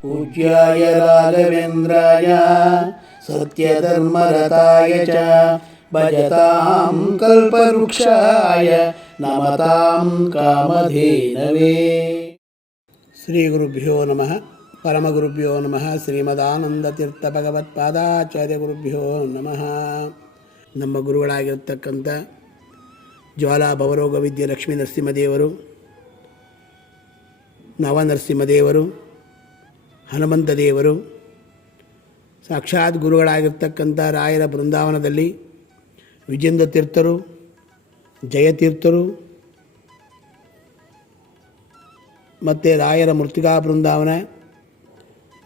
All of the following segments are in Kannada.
पूज्याय राघवेन्द्राय सत्यधर्मरताय च भजतां कल्पवृक्षाय नमतां कामधेनवे ಶ್ರೀಗುರುಭ್ಯೋ ನಮಃ ಪರಮಗುರುಭ್ಯೋ ನಮಃ ಶ್ರೀಮದಾನಂದತೀರ್ಥ ಭಗವತ್ಪಾದಾಚಾರ್ಯಗುರುಭ್ಯೋ ನಮಃ ನಮ್ಮ ಗುರುಗಳಾಗಿರ್ತಕ್ಕಂಥ ಜ್ವಾಲಾ ಭವರೋಗ ವಿದ್ಯೆ ಲಕ್ಷ್ಮೀ ನರಸಿಂಹದೇವರು ನವನರಸಿಂಹದೇವರು ಹನುಮಂತ ದೇವರು ಸಾಕ್ಷಾತ್ ಗುರುಗಳಾಗಿರ್ತಕ್ಕಂಥ ರಾಯರ ಬೃಂದಾವನದಲ್ಲಿ ವಿಜೇಂದ್ರ ತೀರ್ಥರು ಜಯತೀರ್ಥರು ಮತ್ತು ರಾಯರ ಮೃತಿಕಾ ಬೃಂದಾವನ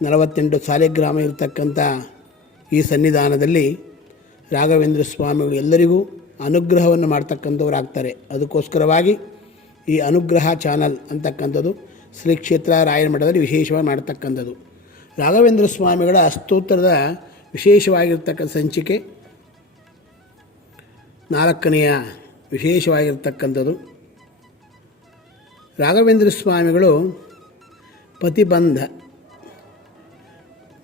ನಲವತ್ತೆಂಟು ಸಾಲಿಗ್ರಾಮ ಇರತಕ್ಕಂಥ ಈ ಸನ್ನಿಧಾನದಲ್ಲಿ ರಾಘವೇಂದ್ರ ಸ್ವಾಮಿಗಳು ಎಲ್ಲರಿಗೂ ಅನುಗ್ರಹವನ್ನು ಮಾಡ್ತಕ್ಕಂಥವ್ರಾಗ್ತಾರೆ. ಅದಕ್ಕೋಸ್ಕರವಾಗಿ ಈ ಅನುಗ್ರಹ ಚಾನಲ್ ಅಂತಕ್ಕಂಥದ್ದು ಶ್ರೀ ಕ್ಷೇತ್ರ ರಾಯನ ಮಠದಲ್ಲಿ ವಿಶೇಷವಾಗಿ ಮಾಡತಕ್ಕಂಥದ್ದು. ರಾಘವೇಂದ್ರ ಸ್ವಾಮಿಗಳ ಸ್ತೋತ್ರದ ವಿಶೇಷವಾಗಿರ್ತಕ್ಕಂಥ ಸಂಚಿಕೆ, ನಾಲ್ಕನೆಯ ವಿಶೇಷವಾಗಿರ್ತಕ್ಕಂಥದ್ದು. ರಾಘವೇಂದ್ರ ಸ್ವಾಮಿಗಳು ಪತಿಬಂಧ,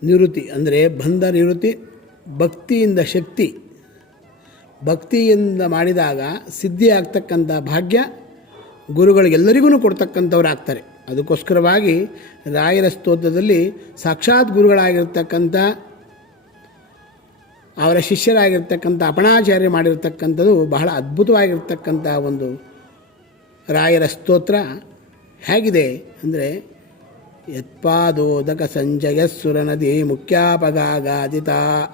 ನಿವೃತ್ತಿ, ಅಂದರೆ ಬಂಧ, ನಿವೃತ್ತಿ, ಭಕ್ತಿಯಿಂದ ಶಕ್ತಿ, ಭಕ್ತಿಯಿಂದ ಮಾಡಿದಾಗ ಸಿದ್ಧಿ ಆಗ್ತಕ್ಕಂಥ ಭಾಗ್ಯ ಗುರುಗಳಿಗೆಲ್ಲರಿಗೂ ಕೊಡ್ತಕ್ಕಂಥವ್ರು ಆಗ್ತಾರೆ. ಅದಕ್ಕೋಸ್ಕರವಾಗಿ ರಾಯರ ಸ್ತೋತ್ರದಲ್ಲಿ ಸಾಕ್ಷಾತ್ ಗುರುಗಳಾಗಿರ್ತಕ್ಕಂಥ ಅವರ ಶಿಷ್ಯರಾಗಿರ್ತಕ್ಕಂಥ ಅಪಣಾಚಾರ್ಯ ಮಾಡಿರ್ತಕ್ಕಂಥದ್ದು ಬಹಳ ಅದ್ಭುತವಾಗಿರ್ತಕ್ಕಂಥ ಒಂದು ರಾಯರ ಸ್ತೋತ್ರ. ಹೇಗಿದೆ ಅಂದರೆ, ಯತ್ಪಾದೋದಕ ಸಂಜಯ ಸುರನದಿ ಮುಖ್ಯಾಪಗಾಗಾದಿತ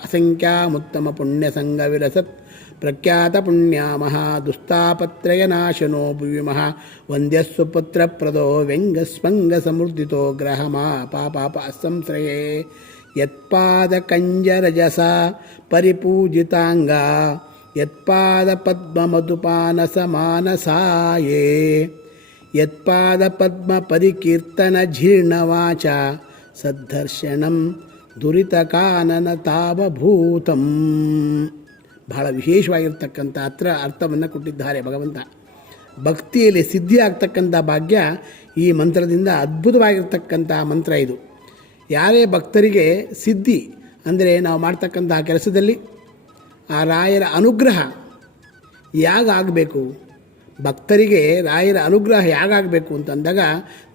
ಅಸಂಖ್ಯಾಮುತ್ತಮ ಪುಣ್ಯ ಸಂಘ ವಿರಸತ್ प्रख्यातपुण्यामः दुस्तापत्रयनाशनो भुविमः वन्द्यस्वपुत्रप्रदो व्यङ्गस्पङ्गसमृद्धितो ग्रहमा पापापसंश्रये यत्पादकञ्जरजसा परिपूजिताङ्गा यत्पादपद्ममधुपानसमानसाये यत्पादपद्मपरिकीर्तनजीर्णवाचा सद्धर्शनं दुरितकाननतावभूतम् ಬಹಳ ವಿಶೇಷವಾಗಿರ್ತಕ್ಕಂಥ ಅತ್ರ ಅರ್ಥವನ್ನು ಕೊಟ್ಟಿದ್ದಾರೆ ಭಗವಂತ. ಭಕ್ತಿಯಲ್ಲಿ ಸಿದ್ಧಿ ಆಗ್ತಕ್ಕಂಥ ಭಾಗ್ಯ ಈ ಮಂತ್ರದಿಂದ ಅದ್ಭುತವಾಗಿರ್ತಕ್ಕಂಥ ಮಂತ್ರ ಇದು. ಯಾರೇ ಭಕ್ತರಿಗೆ ಸಿದ್ಧಿ ಅಂದರೆ ನಾವು ಮಾಡ್ತಕ್ಕಂಥ ಕೆಲಸದಲ್ಲಿ ಆ ರಾಯರ ಅನುಗ್ರಹ ಯಾಗಾಗಬೇಕು ಭಕ್ತರಿಗೆ ರಾಯರ ಅನುಗ್ರಹ ಯಾಗಾಗಬೇಕು ಅಂತಂದಾಗ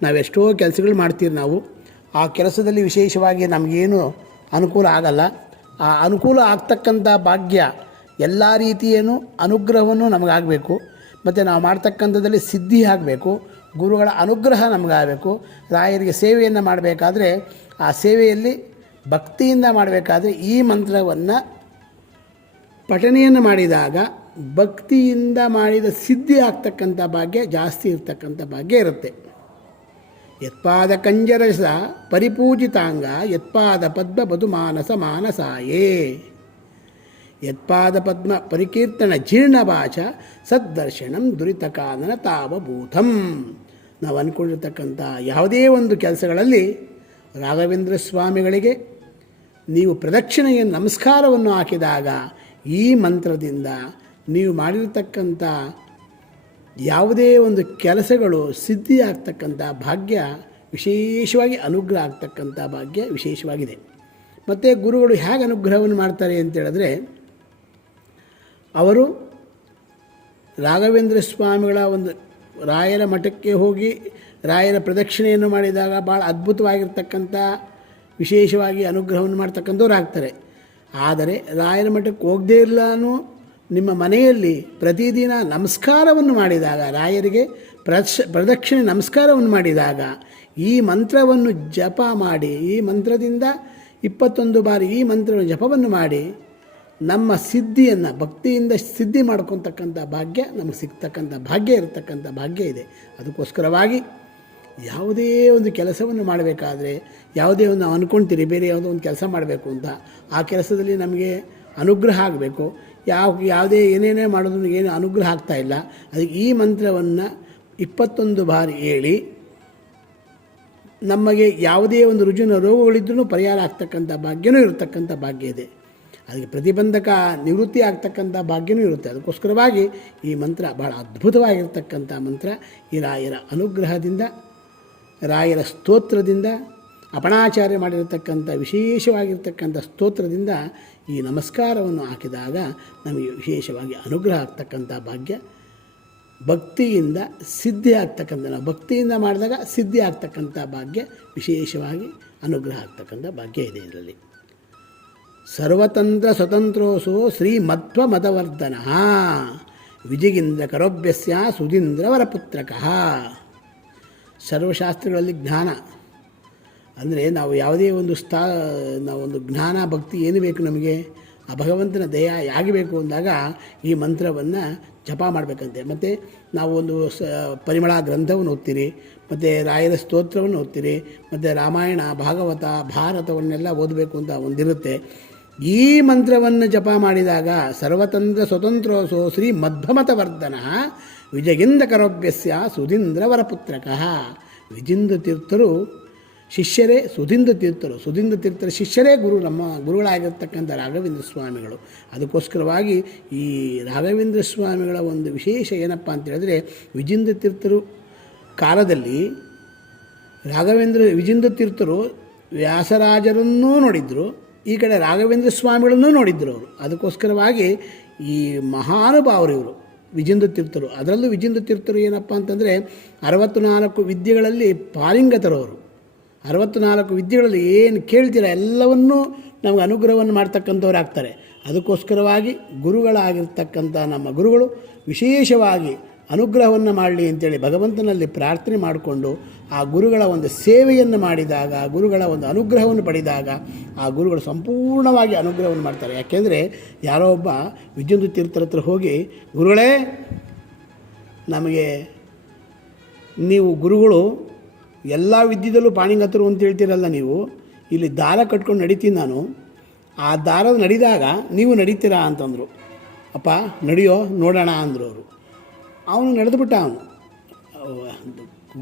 ನಾವೆಷ್ಟೋ ಕೆಲಸಗಳು ಮಾಡ್ತೀವಿ ನಾವು. ಆ ಕೆಲಸದಲ್ಲಿ ವಿಶೇಷವಾಗಿ ನಮಗೇನು ಅನುಕೂಲ ಆಗಲ್ಲ. ಆ ಅನುಕೂಲ ಆಗ್ತಕ್ಕಂಥ ಭಾಗ್ಯ ಎಲ್ಲ ರೀತಿಯೇನು ಅನುಗ್ರಹವನ್ನು ನಮಗಾಗಬೇಕು. ಮತ್ತು ನಾವು ಮಾಡ್ತಕ್ಕಂಥದ್ದಲ್ಲಿ ಸಿದ್ಧಿ ಆಗಬೇಕು. ಗುರುಗಳ ಅನುಗ್ರಹ ನಮಗಾಗಬೇಕು. ರಾಯರಿಗೆ ಸೇವೆಯನ್ನು ಮಾಡಬೇಕಾದ್ರೆ ಆ ಸೇವೆಯಲ್ಲಿ ಭಕ್ತಿಯಿಂದ ಮಾಡಬೇಕಾದ್ರೆ ಈ ಮಂತ್ರವನ್ನು ಪಠನೆಯನ್ನು ಮಾಡಿದಾಗ ಭಕ್ತಿಯಿಂದ ಮಾಡಿದ ಸಿದ್ಧಿ ಆಗ್ತಕ್ಕಂಥ ಭಾಗ್ಯ ಜಾಸ್ತಿ ಇರ್ತಕ್ಕಂಥ ಭಾಗ್ಯ ಇರುತ್ತೆ. ಯತ್ಪಾದ ಕಂಜರಸ ಪರಿಪೂಜಿತಾಂಗ, ಯತ್ಪಾದ ಪದ್ಮ ಬದು ಮಾನಸ ಮಾನಸಾಯೇ. ಯತ್ಪಾದ ಪದ್ಮ ಪರಿಕೀರ್ತನ ಜೀರ್ಣಭಾಷ ಸದ್ದರ್ಶನಂ ದುರಿತಕಾನನ ತಾವಭೂತಂ. ನಾವು ಅಂದ್ಕೊಂಡಿರ್ತಕ್ಕಂಥ ಯಾವುದೇ ಒಂದು ಕೆಲಸಗಳಲ್ಲಿ ರಾಘವೇಂದ್ರ ಸ್ವಾಮಿಗಳಿಗೆ ನೀವು ಪ್ರದಕ್ಷಿಣೆಯ ನಮಸ್ಕಾರವನ್ನು ಹಾಕಿದಾಗ ಈ ಮಂತ್ರದಿಂದ ನೀವು ಮಾಡಿರ್ತಕ್ಕಂಥ ಯಾವುದೇ ಒಂದು ಕೆಲಸಗಳು ಸಿದ್ಧಿಯಾಗ್ತಕ್ಕಂಥ ಭಾಗ್ಯ ವಿಶೇಷವಾಗಿ ಅನುಗ್ರಹ ಆಗ್ತಕ್ಕಂಥ ಭಾಗ್ಯ ವಿಶೇಷವಾಗಿದೆ. ಮತ್ತು ಗುರುಗಳು ಹೇಗೆ ಅನುಗ್ರಹವನ್ನು ಮಾಡ್ತಾರೆ ಅಂತೇಳಿದ್ರೆ ಅವರು ರಾಘವೇಂದ್ರ ಸ್ವಾಮಿಗಳ ಒಂದು ರಾಯರ ಮಠಕ್ಕೆ ಹೋಗಿ ರಾಯರ ಪ್ರದಕ್ಷಿಣೆಯನ್ನು ಮಾಡಿದಾಗ ಭಾಳ ಅದ್ಭುತವಾಗಿರ್ತಕ್ಕಂಥ ವಿಶೇಷವಾಗಿ ಅನುಗ್ರಹವನ್ನು ಮಾಡ್ತಕ್ಕಂಥವ್ರು ಆಗ್ತಾರೆ. ಆದರೆ ರಾಯರ ಮಠಕ್ಕೆ ಹೋಗದೇ ಇರಲಾನು ನಿಮ್ಮ ಮನೆಯಲ್ಲಿ ಪ್ರತಿದಿನ ನಮಸ್ಕಾರವನ್ನು ಮಾಡಿದಾಗ, ರಾಯರಿಗೆ ಪ್ರದಶ ಪ್ರದಕ್ಷಿಣೆ ನಮಸ್ಕಾರವನ್ನು ಮಾಡಿದಾಗ ಈ ಮಂತ್ರವನ್ನು ಜಪ ಮಾಡಿ, ಈ ಮಂತ್ರದಿಂದ ಇಪ್ಪತ್ತೊಂದು ಬಾರಿ ಈ ಮಂತ್ರವನ್ನು ಜಪವನ್ನು ಮಾಡಿ ನಮ್ಮ ಸಿದ್ಧಿಯನ್ನು, ಭಕ್ತಿಯಿಂದ ಸಿದ್ಧಿ ಮಾಡ್ಕೊತಕ್ಕಂಥ ಭಾಗ್ಯ ನಮಗೆ ಸಿಗ್ತಕ್ಕಂಥ ಭಾಗ್ಯ ಇರತಕ್ಕಂಥ ಭಾಗ್ಯ ಇದೆ. ಅದಕ್ಕೋಸ್ಕರವಾಗಿ ಯಾವುದೇ ಒಂದು ಕೆಲಸವನ್ನು ಮಾಡಬೇಕಾದ್ರೆ, ಯಾವುದೇ ಒಂದು ನಾವು ಅಂದ್ಕೊಳ್ತೀರಿ ಬೇರೆ ಯಾವುದೋ ಒಂದು ಕೆಲಸ ಮಾಡಬೇಕು ಅಂತ, ಆ ಕೆಲಸದಲ್ಲಿ ನಮಗೆ ಅನುಗ್ರಹ ಆಗಬೇಕು. ಯಾವ, ಯಾವುದೇ ಏನೇನೇ ಮಾಡೋದು ಏನು ಅನುಗ್ರಹ ಆಗ್ತಾ ಇಲ್ಲ. ಅದಕ್ಕೆ ಈ ಮಂತ್ರವನ್ನು ಇಪ್ಪತ್ತೊಂದು ಬಾರಿ ಹೇಳಿ, ನಮಗೆ ಯಾವುದೇ ಒಂದು ರುಜಿನ ರೋಗಗಳಿದ್ರೂ ಪರಿಹಾರ ಆಗ್ತಕ್ಕಂಥ ಭಾಗ್ಯನೂ ಇರತಕ್ಕಂಥ ಭಾಗ್ಯ ಇದೆ. ಅದಕ್ಕೆ ಪ್ರತಿಬಂಧಕ ನಿವೃತ್ತಿ ಆಗ್ತಕ್ಕಂಥ ಭಾಗ್ಯನೂ ಇರುತ್ತೆ. ಅದಕ್ಕೋಸ್ಕರವಾಗಿ ಈ ಮಂತ್ರ ಭಾಳ ಅದ್ಭುತವಾಗಿರ್ತಕ್ಕಂಥ ಮಂತ್ರ ಈ ರಾಯರ ಅನುಗ್ರಹದಿಂದ, ರಾಯರ ಸ್ತೋತ್ರದಿಂದ, ಅಪಣಾಚಾರ್ಯ ಮಾಡಿರತಕ್ಕಂಥ, ವಿಶೇಷವಾಗಿರ್ತಕ್ಕಂಥ ಸ್ತೋತ್ರದಿಂದ ಈ ನಮಸ್ಕಾರವನ್ನು ಹಾಕಿದಾಗ ನಮಗೆ ವಿಶೇಷವಾಗಿ ಅನುಗ್ರಹ ಆಗ್ತಕ್ಕಂಥ ಭಾಗ್ಯ. ಭಕ್ತಿಯಿಂದ ಸಿದ್ಧಿ ಆಗ್ತಕ್ಕಂಥ, ನಾವು ಭಕ್ತಿಯಿಂದ ಮಾಡಿದಾಗ ಸಿದ್ಧಿ ಆಗ್ತಕ್ಕಂಥ ಭಾಗ್ಯ, ವಿಶೇಷವಾಗಿ ಅನುಗ್ರಹ ಆಗ್ತಕ್ಕಂಥ ಭಾಗ್ಯ ಇದೆ ಇದರಲ್ಲಿ. ಸರ್ವತಂತ್ರ ಸ್ವತಂತ್ರೋಸು ಶ್ರೀಮತ್ವ ಮತವರ್ಧನ ವಿಜಯೇಂದ್ರ ಕರೋಭ್ಯಸ್ಯ ಸುಧೀಂದ್ರ ವರಪುತ್ರಕಃ. ಸರ್ವಶಾಸ್ತ್ರಗಳಲ್ಲಿ ಜ್ಞಾನ. ಅಂದರೆ ನಾವು ಯಾವುದೇ ಒಂದು ಸ್ಥಾ, ನಾವು ಒಂದು ಜ್ಞಾನ, ಭಕ್ತಿ ಏನು ಬೇಕು ನಮಗೆ? ಆ ಭಗವಂತನ ದಯ ಆಗಬೇಕು ಅಂದಾಗ ಈ ಮಂತ್ರವನ್ನು ಜಪ ಮಾಡಬೇಕಂತೆ. ಮತ್ತು ನಾವು ಒಂದು ಸ, ಪರಿಮಳ ಗ್ರಂಥವನ್ನು ಓದ್ತೀರಿ, ಮತ್ತು ರಾಯರ ಸ್ತೋತ್ರವನ್ನು ಓದ್ತೀರಿ, ಮತ್ತು ರಾಮಾಯಣ, ಭಾಗವತ, ಭಾರತವನ್ನೆಲ್ಲ ಓದಬೇಕು ಅಂತ ಒಂದಿರುತ್ತೆ. ಈ ಮಂತ್ರವನ್ನು ಜಪ ಮಾಡಿದಾಗ ಸರ್ವತಂತ್ರ ಸ್ವತಂತ್ರೋಸೋ ಶ್ರೀ ಮಧ್ವಮತವರ್ಧನ ವಿಜಯಿಂದ ಕರೋಭ್ಯಸ್ಯ ಸುಧೀಂದ್ರ ವರಪುತ್ರಕಃ ವಿಜಿಂದ ತೀರ್ಥರು ಶಿಷ್ಯರೇ, ಸುಧೀಂದ್ರ ತೀರ್ಥರು. ಸುಧೀಂದ್ರ ತೀರ್ಥರ ಶಿಷ್ಯರೇ ಗುರು ನಮ್ಮ ಗುರುಗಳಾಗಿರ್ತಕ್ಕಂಥ ರಾಘವೇಂದ್ರ ಸ್ವಾಮಿಗಳು. ಅದಕ್ಕೋಸ್ಕರವಾಗಿ ಈ ರಾಘವೇಂದ್ರ ಸ್ವಾಮಿಗಳ ಒಂದು ವಿಶೇಷ ಏನಪ್ಪ ಅಂತ ಹೇಳಿದ್ರೆ ವಿಜಿಂದ ತೀರ್ಥರು ಕಾಲದಲ್ಲಿ ರಾಘವೇಂದ್ರ ವಿಜಿಂದ ತೀರ್ಥರು ವ್ಯಾಸರಾಜರನ್ನೂ ನೋಡಿದ್ರು. ಈ ಕಡೆ ರಾಘವೇಂದ್ರ ಸ್ವಾಮಿಗಳನ್ನು ನೋಡಿದ್ದರು ಅವರು. ಅದಕ್ಕೋಸ್ಕರವಾಗಿ ಈ ಮಹಾನುಭಾವರು ಇವರು, ವಿಜೇಂದ್ರ ತೀರ್ಥರು. ಅದರಲ್ಲೂ ವಿಜೇಂದ್ರ ತೀರ್ಥರು ಏನಪ್ಪ ಅಂತಂದರೆ ಅರವತ್ತು ನಾಲ್ಕು ವಿದ್ಯೆಗಳಲ್ಲಿ ಪಾರಿಂಗತರವರು ಅರವತ್ತು ನಾಲ್ಕು ವಿದ್ಯೆಗಳಲ್ಲಿ ಏನು ಕೇಳ್ತೀರ ಎಲ್ಲವನ್ನೂ ನಮಗೆ ಅನುಗ್ರಹವನ್ನು ಮಾಡ್ತಕ್ಕಂಥವ್ರು ಆಗ್ತಾರೆ. ಅದಕ್ಕೋಸ್ಕರವಾಗಿ ಗುರುಗಳಾಗಿರ್ತಕ್ಕಂಥ ನಮ್ಮ ಗುರುಗಳು ವಿಶೇಷವಾಗಿ ಅನುಗ್ರಹವನ್ನು ಮಾಡಲಿ ಅಂತೇಳಿ ಭಗವಂತನಲ್ಲಿ ಪ್ರಾರ್ಥನೆ ಮಾಡಿಕೊಂಡು ಆ ಗುರುಗಳ ಒಂದು ಸೇವೆಯನ್ನು ಮಾಡಿದಾಗ ಗುರುಗಳ ಒಂದು ಅನುಗ್ರಹವನ್ನು ಪಡೆದಾಗ ಆ ಗುರುಗಳು ಸಂಪೂರ್ಣವಾಗಿ ಅನುಗ್ರಹವನ್ನು ಮಾಡ್ತಾರೆ. ಯಾಕೆಂದರೆ ಯಾರೋ ಒಬ್ಬ ವಿದ್ಯುಂದು ತೀರ್ಥರ ಹತ್ರ ಹೋಗಿ, ಗುರುಗಳೇ, ನಮಗೆ ನೀವು ಗುರುಗಳು ಎಲ್ಲ ವಿದ್ಯದಲ್ಲೂ ಪಾಣಿಂಗತರು ಅಂತ ಹೇಳ್ತೀರಲ್ಲ ನೀವು, ಇಲ್ಲಿ ದಾರ ಕಟ್ಕೊಂಡು ನಡೀತೀನಿ ನಾನು. ಆ ದಾರ ನಡಿದಾಗ ನೀವು ನಡೀತೀರಾ? ಅಂತಂದರು. ಅಪ್ಪ, ನಡೆಯೋ, ನೋಡೋಣ, ಅಂದರು ಅವರು. ಅವನು ನಡೆದುಬಿಟ್ಟ ಅವನು.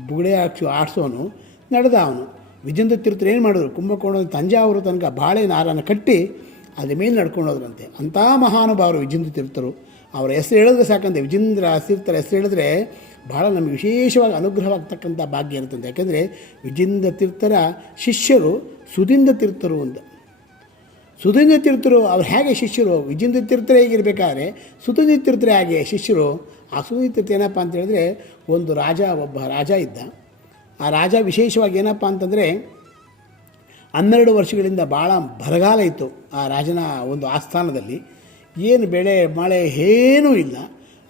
ಬುಗಡೆ ಹಾಕಿ ಆಡಿಸೋನು ನಡೆದ ಅವನು ವಿಜೇಂದ್ರ ತೀರ್ಥರು ಏನು ಮಾಡಿದ್ರು? ಕುಂಭಕೋಣದ ತಂಜಾವೂರು ತನಕ ಬಾಳೆ ನಾರನ್ನು ಕಟ್ಟಿ ಅದ್ರ ಮೇಲೆ ನಡ್ಕೊಂಡು ಹೋದ್ರಂತೆ. ಅಂಥ ಮಹಾನುಭಾವರು ವಿಜೇಂದ್ರ ತೀರ್ಥರು ಅವರ ಹೆಸರು ಹೇಳಿದ್ರೆ ಸಾಕಂತೆ. ವಿಜೇಂದ್ರ ತೀರ್ಥರ ಹೆಸರು ಹೇಳಿದ್ರೆ ಭಾಳ ನಮಗೆ ವಿಶೇಷವಾಗಿ ಅನುಗ್ರಹವಾಗ್ತಕ್ಕಂಥ ಭಾಗ್ಯ ಇರುತ್ತಂತೆ. ಯಾಕೆಂದರೆ ವಿಜೇಂದ್ರ ತೀರ್ಥರ ಶಿಷ್ಯರು ಸುಧೀಂದ್ರ ತೀರ್ಥರು ಅಂತ. ಸುಧೀಂದ್ರ ತೀರ್ಥರು ಅವ್ರು ಹೇಗೆ ಶಿಷ್ಯರು? ವಿಜೇಂದ್ರ ತೀರ್ಥರೇ ಹೇಗಿರಬೇಕಾದ್ರೆ ಸುಧೀಂದ್ರ ತೀರ್ಥರೇ ಹಾಗೆ ಶಿಷ್ಯರು ತೀರ್ಥ ಏನಪ್ಪ ಅಂತ ಹೇಳಿದ್ರೆ ಒಂದು ರಾಜ ಒಬ್ಬ ರಾಜ ಇದ್ದ. ಆ ರಾಜ ವಿಶೇಷವಾಗಿ ಏನಪ್ಪ ಅಂತಂದರೆ ಹನ್ನೆರಡು ವರ್ಷಗಳಿಂದ ಭಾಳ ಬರಗಾಲ ಇತ್ತು ಆ ರಾಜನ ಒಂದು ಆಸ್ಥಾನದಲ್ಲಿ. ಏನು ಬೆಳೆ, ಮಳೆ ಏನೂ ಇಲ್ಲ.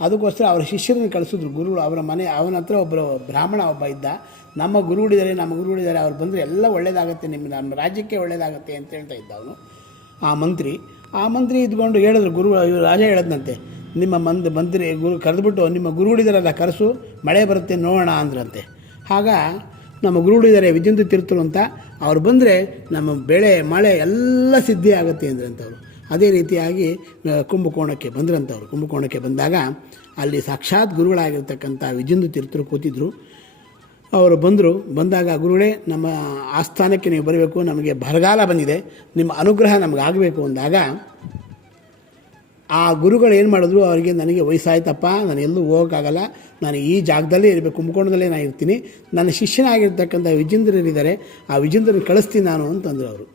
ಅದಕ್ಕೋಸ್ಕರ ಅವರ ಶಿಷ್ಯರನ್ನು ಕಳಿಸಿದ್ರು ಗುರುಗಳು. ಅವರ ಮನೆ, ಅವನ ಹತ್ರ ಒಬ್ಬರು ಬ್ರಾಹ್ಮಣ ಒಬ್ಬ ಇದ್ದ. ನಮ್ಮ ಗುರುಗಳಿದ್ದಾರೆ ನಮ್ಮ ಗುರುಗಳಿದ್ದಾರೆ ಅವ್ರು ಬಂದರೆ ಎಲ್ಲ ಒಳ್ಳೇದಾಗುತ್ತೆ, ನಿಮ್ಮ ನಮ್ಮ ರಾಜ್ಯಕ್ಕೆ ಒಳ್ಳೇದಾಗುತ್ತೆ ಅಂತ ಹೇಳ್ತಾ ಇದ್ದ ಅವನು. ಆ ಮಂತ್ರಿ ಆ ಮಂತ್ರಿ ಇದ್ಕೊಂಡು ಹೇಳಿದ್ರು ಗುರು ರಾಜ ಹೇಳದ್ನಂತೆ. ನಿಮ್ಮ ಮಂದ್ ಮಂತ್ರಿ ಗುರು ಕರೆದುಬಿಟ್ಟು ನಿಮ್ಮ ಗುರುಗಳಿದಾರಲ್ಲ ಕರೆಸು, ಮಳೆ ಬರುತ್ತೆ ನೋಡೋಣ ಅಂದ್ರಂತೆ. ಆಗ ನಮ್ಮ ಗುರುಗಳಿದ್ದಾರೆ ವಿದ್ಯುತ್ ತೀರ್ಥರು ಅಂತ ಅವ್ರು ಬಂದರೆ ನಮ್ಮ ಬೆಳೆ, ಮಳೆ ಎಲ್ಲ ಸಿದ್ಧಿ ಆಗುತ್ತೆ ಅಂದ್ರಂಥವ್ರು ಅದೇ ರೀತಿಯಾಗಿ ಕುಂಭಕೋಣಕ್ಕೆ ಬಂದ್ರಂಥವ್ರು ಕುಂಭಕೋಣಕ್ಕೆ ಬಂದಾಗ ಅಲ್ಲಿ ಸಾಕ್ಷಾತ್ ಗುರುಗಳಾಗಿರ್ತಕ್ಕಂಥ ವಿಜಯಂತ ತೀರ್ಥರು ಕೂತಿದ್ರು. ಅವರು ಬಂದರು. ಬಂದಾಗ, ಗುರುಗಳೇ, ನಮ್ಮ ಆಸ್ಥಾನಕ್ಕೆ ನೀವು ಬರಬೇಕು, ನಮಗೆ ಬರಗಾಲ ಬಂದಿದೆ, ನಿಮ್ಮ ಅನುಗ್ರಹ ನಮಗಾಗಬೇಕು ಅಂದಾಗ ಆ ಗುರುಗಳು ಏನು ಮಾಡಿದ್ರು? ಅವರಿಗೆ ನನಗೆ ವಯಸ್ಸಾಯ್ತಪ್ಪ, ನಾನು ಎಲ್ಲೂ ಹೋಗೋಕ್ಕಾಗಲ್ಲ, ನಾನು ಈ ಜಾಗದಲ್ಲೇ ಇರಬೇಕು ಕುಂಭಕೋಣದಲ್ಲೇ ನಾನು ಇರ್ತೀನಿ. ನನ್ನ ಶಿಷ್ಯನಾಗಿರ್ತಕ್ಕಂಥ ವಿಜೇಂದ್ರರಿದ್ದಾರೆ, ಆ ವಿಜೇಂದ್ರನ ಕಳಿಸ್ತೀನಿ ನಾನು ಅಂತಂದರು ಅವರು.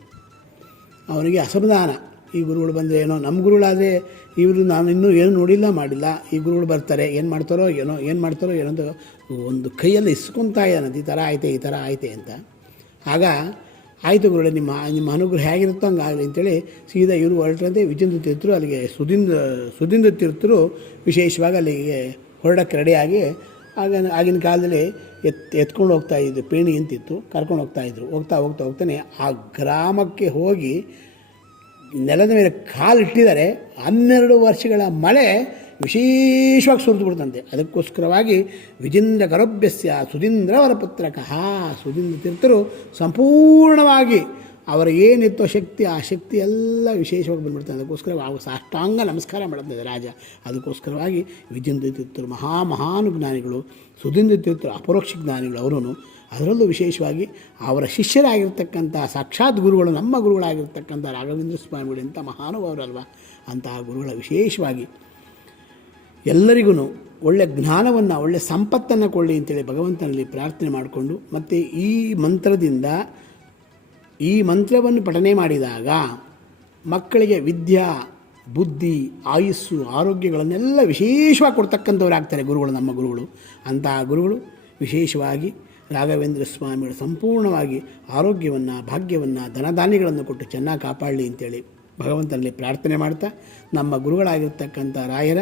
ಅವನಿಗೆ ಅಸಮಾಧಾನ. ಈ ಗುರುಗಳು ಬಂದರೆ ಏನೋ ನಮ್ಮ ಗುರುಗಳಾದರೆ ಇವರು ನಾನು ಇನ್ನೂ ಏನು ನೋಡಿಲ್ಲ, ಮಾಡಿಲ್ಲ. ಈ ಗುರುಗಳು ಬರ್ತಾರೆ, ಏನು ಮಾಡ್ತಾರೋ ಏನೋ, ಏನು ಮಾಡ್ತಾರೋ ಏನೋ ಅಂತ ಒಂದು ಕೈಯಲ್ಲಿ ಇಸ್ಕೊತಾ ಇದ್ದಾನಂತ ಈ ಥರ ಆಯ್ತೆ, ಈ ಥರ ಆಯ್ತೆ ಅಂತ. ಆಗ ಆಯಿತು ಗುರುಗಳೇ, ನಿಮ್ಮ ನಿಮ್ಮ ಅನುಗ್ರಹ ಹೇಗಿರುತ್ತೋ ಹಂಗಾಗಲಿ ಅಂತೇಳಿ ಸೀದಾ ಇವರು ಹೊರಟ್ರಂತೆ. ವಿಜೇಂದ್ರ ತೀರ್ಥರು ಅಲ್ಲಿಗೆ ಸುಧೀಂದ್ರ ಸುಧೀಂದ್ರ ತೀರ್ಥರು ವಿಶೇಷವಾಗಿ ಅಲ್ಲಿಗೆ ಹೊರಡಕ್ಕೆ ರೆಡಿಯಾಗಿ ಆಗ ಆಗಿನ ಕಾಲದಲ್ಲಿ ಎತ್, ಎತ್ಕೊಂಡು ಹೋಗ್ತಾ ಇದ್ದು, ಪೇಣಿ ಅಂತಿತ್ತು, ಕರ್ಕೊಂಡು ಹೋಗ್ತಾ ಇದ್ರು. ಹೋಗ್ತಾ ಹೋಗ್ತಾ, ಹೋಗ್ತಾನೆ ಆ ಗ್ರಾಮಕ್ಕೆ ಹೋಗಿ ನೆಲದ ಮೇಲೆ ಕಾಲಿಟ್ಟಿದ್ದಾರೆ. ಹನ್ನೆರಡು ವರ್ಷಗಳ ಮಳೆ ವಿಶೇಷವಾಗಿ ಸುರಿದು ಬಿಡ್ತಂತೆ. ಅದಕ್ಕೋಸ್ಕರವಾಗಿ ವಿಜೇಂದ್ರ ಗರಭ್ಯಸ್ಯ ಸುಧೀಂದ್ರವರ ಪುತ್ರಕಃ ಸುಧೀಂದ್ರ ತೀರ್ಥರು ಸಂಪೂರ್ಣವಾಗಿ ಅವರ ಏನಿತ್ತು ಶಕ್ತಿ, ಆ ಶಕ್ತಿ ಎಲ್ಲ ವಿಶೇಷವಾಗಿ ಬಂದ್ಬಿಡ್ತಾರೆ ಅದಕ್ಕೋಸ್ಕರ ಅವು ಸಾಷ್ಟಾಂಗ ನಮಸ್ಕಾರ ಮಾಡುತ್ತದೆ ರಾಜ. ಅದಕ್ಕೋಸ್ಕರವಾಗಿ ವಿಜೇಂದ್ರ ತೀರ್ಥರು ಮಹಾ ಮಹಾನುಜ್ಞಾನಿಗಳು ಸುಧೀಂದ್ರ ತೀರ್ಥರು ಅಪರೋಕ್ಷ ಜ್ಞಾನಿಗಳು ಅವರೂ ಅದರಲ್ಲೂ ವಿಶೇಷವಾಗಿ ಅವರ ಶಿಷ್ಯರಾಗಿರ್ತಕ್ಕಂಥ ಸಾಕ್ಷಾತ್ ಗುರುಗಳು ನಮ್ಮ ಗುರುಗಳಾಗಿರ್ತಕ್ಕಂಥ ರಾಘವೇಂದ್ರ ಸ್ವಾಮಿಗಳು ಇಂಥ ಮಹಾನುಭಾವರಲ್ವ ಅಂತಹ ಗುರುಗಳ ವಿಶೇಷವಾಗಿ ಎಲ್ಲರಿಗೂ ಒಳ್ಳೆಯ ಜ್ಞಾನವನ್ನು ಒಳ್ಳೆಯ ಸಂಪತ್ತನ್ನು ಕೊಳ್ಳಿ ಅಂತೇಳಿ ಭಗವಂತನಲ್ಲಿ ಪ್ರಾರ್ಥನೆ ಮಾಡಿಕೊಂಡು, ಮತ್ತು ಈ ಮಂತ್ರದಿಂದ ಈ ಮಂತ್ರವನ್ನು ಪಠನೆ ಮಾಡಿದಾಗ ಮಕ್ಕಳಿಗೆ ವಿದ್ಯಾ, ಬುದ್ಧಿ, ಆಯುಸ್ಸು, ಆರೋಗ್ಯಗಳನ್ನೆಲ್ಲ ವಿಶೇಷವಾಗಿ ಕೊಡ್ತಕ್ಕಂಥವರಾಗ್ತಾರೆ ಗುರುಗಳು, ನಮ್ಮ ಗುರುಗಳು. ಅಂತಹ ಗುರುಗಳು ವಿಶೇಷವಾಗಿ ರಾಘವೇಂದ್ರ ಸ್ವಾಮಿಗಳು ಸಂಪೂರ್ಣವಾಗಿ ಆರೋಗ್ಯವನ್ನು, ಭಾಗ್ಯವನ್ನು, ಧನಧಾನ್ಯಗಳನ್ನು ಕೊಟ್ಟು ಚೆನ್ನಾಗಿ ಕಾಪಾಡಲಿ ಅಂತೇಳಿ ಭಗವಂತನಲ್ಲಿ ಪ್ರಾರ್ಥನೆ ಮಾಡ್ತಾ ನಮ್ಮ ಗುರುಗಳಾಗಿರ್ತಕ್ಕಂಥ ರಾಯರ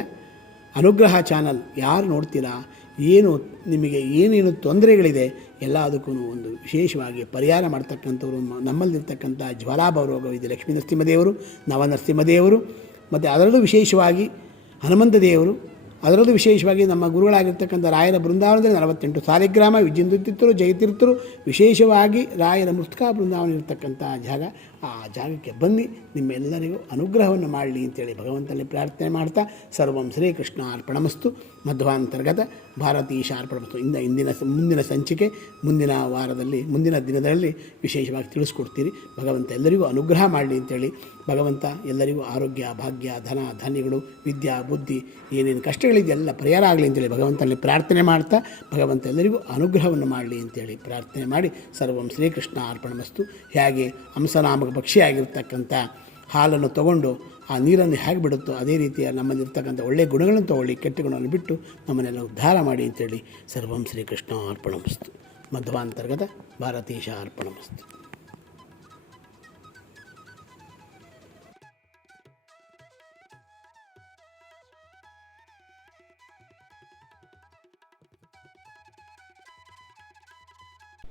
ಅನುಗ್ರಹ ಚಾನಲ್ ಯಾರು ನೋಡ್ತೀರಾ? ಏನು ನಿಮಗೆ ಏನೇನು ತೊಂದರೆಗಳಿದೆ? ಎಲ್ಲದಕ್ಕೂ ಒಂದು ವಿಶೇಷವಾಗಿ ಪರಿಹಾರ ಮಾಡ್ತಕ್ಕಂಥವ್ರು ನಮ್ಮಲ್ಲಿರ್ತಕ್ಕಂಥ ಜ್ವಾಲಾಭವರೋಗವಿದೆ ಲಕ್ಷ್ಮೀ ನರಸಿಂಹದೇವರು ನವನರಸಿಂಹದೇವರು ಮತ್ತು ಅದರಲ್ಲೂ ವಿಶೇಷವಾಗಿ ಹನುಮಂತ ದೇವರು ಅದರಲ್ಲೂ ವಿಶೇಷವಾಗಿ ನಮ್ಮ ಗುರುಗಳಾಗಿರ್ತಕ್ಕಂಥ ರಾಯರ ಬೃಂದಾವನದಲ್ಲಿ ನಲವತ್ತೆಂಟು ಸಾಲಿಗ್ರಾಮ ವಿಜಯಂತಿರ್ತರು ಜಯತೀರ್ಥರು ವಿಶೇಷವಾಗಿ ರಾಯರ ಮೃತ್ಕಾ ಬೃಂದಾವನ ಇರತಕ್ಕಂಥ ಜಾಗ, ಆ ಜಾಗಕ್ಕೆ ಬನ್ನಿ. ನಿಮ್ಮೆಲ್ಲರಿಗೂ ಅನುಗ್ರಹವನ್ನು ಮಾಡಲಿ ಅಂತೇಳಿ ಭಗವಂತನಲ್ಲಿ ಪ್ರಾರ್ಥನೆ ಮಾಡ್ತಾ ಸರ್ವಂ ಶ್ರೀಕೃಷ್ಣ ಅರ್ಪಣಮಸ್ತು. ಮಧ್ವಾಂತರ್ಗತ ಭಾರತೀಶ ಅರ್ಪಣಮಸ್ತು ಇಂದ ಇಂದಿನ ಮುಂದಿನ ಸಂಚಿಕೆ, ಮುಂದಿನ ವಾರದಲ್ಲಿ, ಮುಂದಿನ ದಿನದಲ್ಲಿ ವಿಶೇಷವಾಗಿ ತಿಳಿಸ್ಕೊಡ್ತೀರಿ. ಭಗವಂತ ಎಲ್ಲರಿಗೂ ಅನುಗ್ರಹ ಮಾಡಲಿ ಅಂತೇಳಿ ಭಗವಂತ ಎಲ್ಲರಿಗೂ ಆರೋಗ್ಯ, ಭಾಗ್ಯ, ಧನ, ಧಾನ್ಯಗಳು, ವಿದ್ಯಾ, ಬುದ್ಧಿ, ಏನೇನು ಕಷ್ಟಗಳಿದೆಲ್ಲ ಪರಿಹಾರ ಆಗಲಿ ಅಂತೇಳಿ ಭಗವಂತನಲ್ಲಿ ಪ್ರಾರ್ಥನೆ ಮಾಡ್ತಾ ಭಗವಂತ ಎಲ್ಲರಿಗೂ ಅನುಗ್ರಹವನ್ನು ಮಾಡಲಿ ಅಂತೇಳಿ ಪ್ರಾರ್ಥನೆ ಮಾಡಿ ಸರ್ವಂ ಶ್ರೀಕೃಷ್ಣ ಅರ್ಪಣಮಸ್ತು. ಹೇಗೆ ಹಂಸನಾಮಕ ಪಕ್ಷಿಯಾಗಿರ್ತಕ್ಕಂಥ ಹಾಲನ್ನು ತಗೊಂಡು ಆ ನೀರನ್ನು ಹೇಗೆ ಬಿಡುತ್ತೋ ಅದೇ ರೀತಿಯ ನಮ್ಮಲ್ಲಿರ್ತಕ್ಕಂಥ ಒಳ್ಳೆಯ ಗುಣಗಳನ್ನು ತಗೊಳ್ಳಿ, ಕೆಟ್ಟ ಗುಣವನ್ನು ಬಿಟ್ಟು ನಮ್ಮನ್ನೆಲ್ಲ ಉದ್ಧಾರ ಮಾಡಿ ಅಂತೇಳಿ ಸರ್ವಂ ಶ್ರೀಕೃಷ್ಣ ಅರ್ಪಣಮಸ್ತು. ಮಧ್ವಾಂತರ್ಗತ ಭಾರತೀಶ ಅರ್ಪಣಮಸ್ತು.